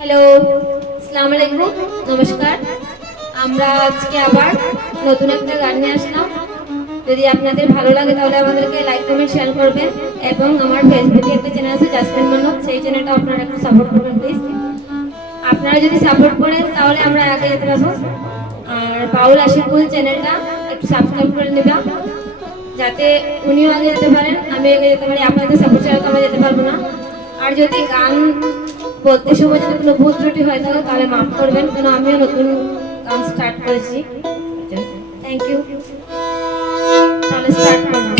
Hello, আসসালামু আলাইকুম, নমস্কার। আমরা আজকে আবার নতুন একটা গান নিয়ে আসলাম। যদি আপনাদের ভালো লাগে তাহলে আমাদেরকে লাইক কমেন্ট শেয়ার করবেন এবং আমার ফেসবুকে একটা চ্যানেল আছে জাসমিন মান্নত, সেই চ্যানেলটা আপনারা একটু সাপোর্ট করবেন প্লিজ। আপনারা যদি সাপোর্ট করেন তাহলে আমরা আগে যেতে পারবো। আর বাউল আশিকুল চ্যানেলটা একটু সাবস্ক্রাইব করে নেবেন যাতে উনিও আগে যেতে পারেন, আমি আগে যেতে পারি। আপনাদের সাপোর্ট ছাড়া তো আমরা যেতে পারবো না। আর যদি গান বলতে সময় যদি কোনো ভুল ত্রুটি হয়ে থাকে তাহলে মাফ করবেন, কারণ আমিও নতুন গান স্টার্ট করেছি। Thank you. তাহলে স্টার্ট করলাম।